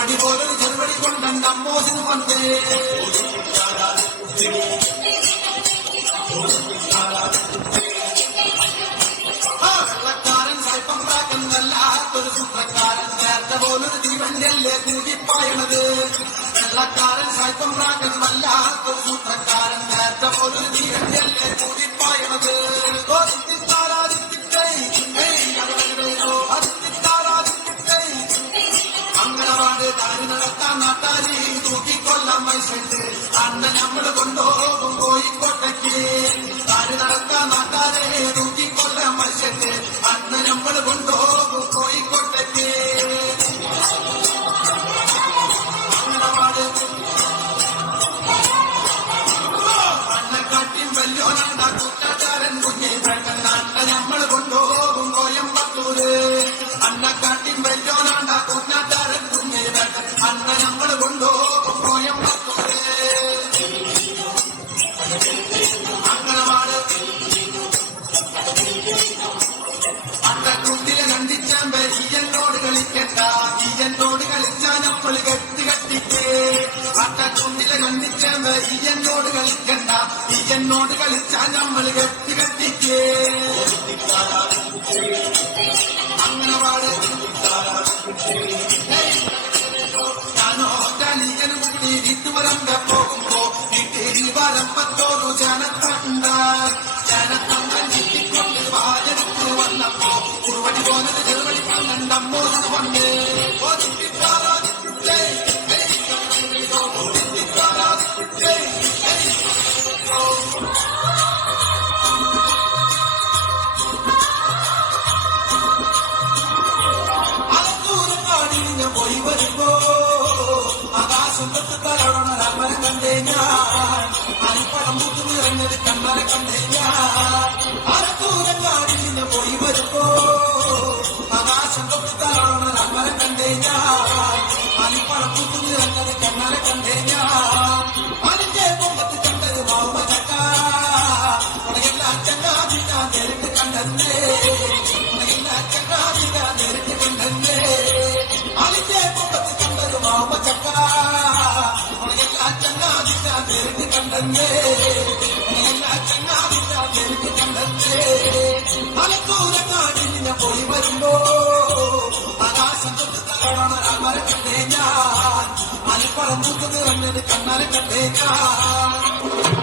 കുറുവടി പോലൊരു ചെറുവടി കൊണ്ടുണ്ട് അമ്മോസിന് വന്നേ. വെള്ളക്കാരൻ സായിപ്പം പ്രാക്കൻ വല്ലാത്തൊരു സൂത്രക്കാരൻ നേരത്തെ പോലൊരു തീവണ്ടിയല്ലേ കൂടിപ്പായണത്. വെള്ളക്കാരൻ സായിപ്പം പ്രാക്കൻ വല്ലാത്തൊരു സൂത്രക്കാരൻ നേരത്തെ പോലൊരു തീവണ്ടിയല്ലേ കൂടിപ്പായണത്. അംഗനവാടി താരി നടത്താൻ നാട്ടാരി തൂക്കിക്കൊല്ലാൻ പൈസണ്ട് അണ്ണ നമ്മള് കൊണ്ടുപോകും കോഴിക്കോട്ടയ്ക്ക്. താരി നടത്താൻ നാട്ടാരെ തൂക്കിക്കൊല്ലാൻ പൈസണ്ട് അണ്ണ നമ്മള് കൊണ്ടുപോകും കോഴിക്കോട്ടയ്ക്ക്. അംഗനവാടി അണ്ണക്കാട്ടിയും വല്യോനാണ്ട കുറ്റാചാരൻ കുഞ്ഞി പെട്ടെന്ന് അണ്ണ നമ്മള് കൊണ്ടുപോകും കോയമ്പത്തൂര്. അണ്ണക്കാട്ടിയും വല്യോനാണ്ട കുറ്റാചാരൻ കുഞ്ഞി പെട്ടെന്ന് അണ്ണ നമ്മള് കൊണ്ടുപോകും കോയമ്പത്തൂര്. അംഗനവാടി അട്ടക്കുട്ടിലെ കണ്ടിച്ചാമ്പ ഈയനോട് കളിക്കണ്ട, ഈയനോട് കളിച്ചാ നമ്മൾ കെട്ടിക്കേ. അട്ടക്കുട്ടിലെ കണ്ടിച്ചാമ്പ ഈയനോട് കളിക്കണ്ട, ഈയനോട് കളിച്ചാ നമ്മൾ കെട്ടിക്കേ. അംഗനവാടി ഞാനോ ഈയനും കൂടി വീട്ടുവരമ്പ പോകുമ്പോ വീട്ടിൽ വരമ്പത്തോടു ജനത്തണ്ട. ജനത്തമ്പൻ ചുറ്റിക്കൊണ്ട് വാചകത്ത് വന്നപ്പോ കുറുവടി പോലത് ചെറുവടി പന്ത്രണ്ട് അമ്മോസിന് വന്നേ. അലക്കൂരക്കാടിന് പോയി വരുമ്പോ ആകാശം തൊട്ട് തലോടണ രാമനെ കണ്ടേ ഞാൻ. അരിപ്പടം മുത്തു നിറഞ്ഞത് കണ്ണനെ കണ്ടേ ഞാൻ. അലക്കൂരക്കാടിന് പോയി വരുമ്പോ ആകാശം തൊട്ട് തലോടണ രാമനെ കണ്ടേ ഞാൻ. അരിപ്പടം മുത്തു നിറഞ്ഞത് കണ്ണനെ കണ്ടേ ഞാൻ. അതിന്റെ പൊമ്പത്ത് കണ്ടത് മാവുമ ചക്ക ഉണയെല്ലാം ചങ്ങാതിക്കാൻ നേരിട്ട് കണ്ടേ. ഉണയെല്ലാം ചങ്ങാതിക്കാൻ നേരിട്ട് കണ്ടേ. അതിന്റെ പൊമ്പത്ത് കണ്ടത് മാവുമ ചക്ക ഉണയെല്ലാം ചങ്ങാതിക്കാൻ നേരിട്ട് കണ്ടേ. ഉണയെല്ലാം ചങ്ങാതിക്കാൻ നേരിട്ട് കണ്ടേ. മലക്കൂരക്കാടിൽ ഞാൻ പോയി വരുമ്പോ ആകാശം തൊട്ട് തലോടണ രാമനെ കണ്ടേ ഞാൻ. അലിപ്പറം മുത്തു നിറഞ്ഞത് കണ്ണനെ കണ്ടേ ഞാൻ.